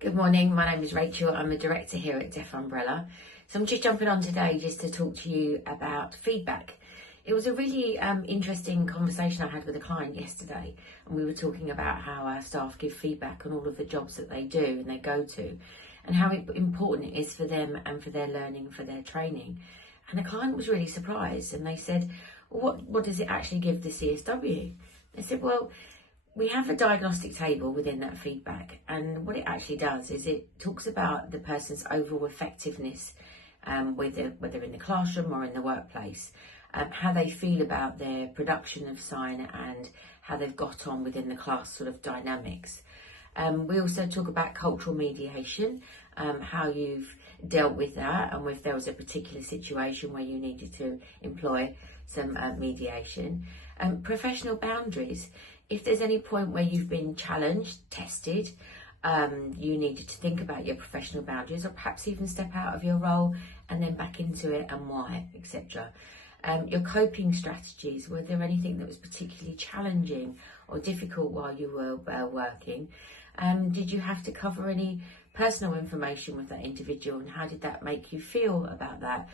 Good morning, my name is Rachel. I'm a director here at Deaf Umbrella. So I'm just jumping on today just to talk to you about feedback. It was a really interesting conversation I had with a client yesterday, and we were talking about how our staff give feedback on all of the jobs that they do and they go to, and how important it is for them and for their learning, for their training. And the client was really surprised, and they said, well, what does it actually give the CSW? They said, well, we have a diagnostic table within that feedback, and what it actually does is it talks about the person's overall effectiveness, whether in the classroom or in the workplace, how they feel about their production of sign and how they've got on within the class sort of dynamics. We also talk about cultural mediation, how you've dealt with that, and if there was a particular situation where you needed to employ some mediation. Professional boundaries. If there's any point where you've been challenged, tested, you needed to think about your professional boundaries, or perhaps even step out of your role and then back into it, and why, etc. Your coping strategies. Were there anything that was particularly challenging or difficult while you were working? Did you have to cover any personal information with that individual, and how did that make you feel about that?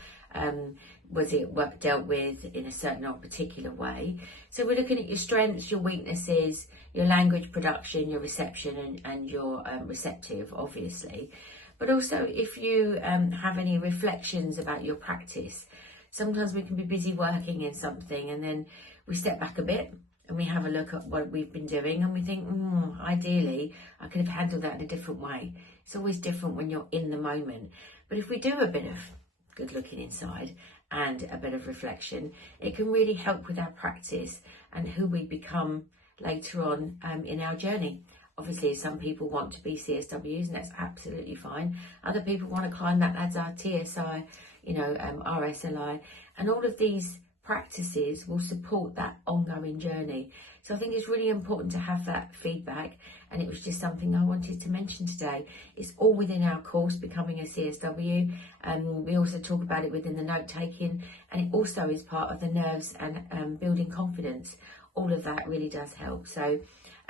Was it dealt with in a certain or particular way? So we're looking at your strengths, your weaknesses, your language production, your reception, and your receptive, obviously. But also if you have any reflections about your practice. Sometimes we can be busy working in something, and then we step back a bit and we have a look at what we've been doing, and we think, ideally, I could have handled that in a different way. It's always different when you're in the moment. But if we do a bit of good looking inside and a bit of reflection, it can really help with our practice and who we become later on in our journey. Obviously, some people want to be CSWs, and that's absolutely fine. Other people want to climb that ladder, TSI, RSLI, and all of these practices will support that ongoing journey. So I think it's really important to have that feedback, and it was just something I wanted to mention today. It's all within our course, Becoming a CSW, and we also talk about it within the note-taking, and it also is part of the nerves and building confidence. All of that really does help. So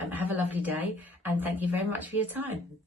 have a lovely day, and thank you very much for your time.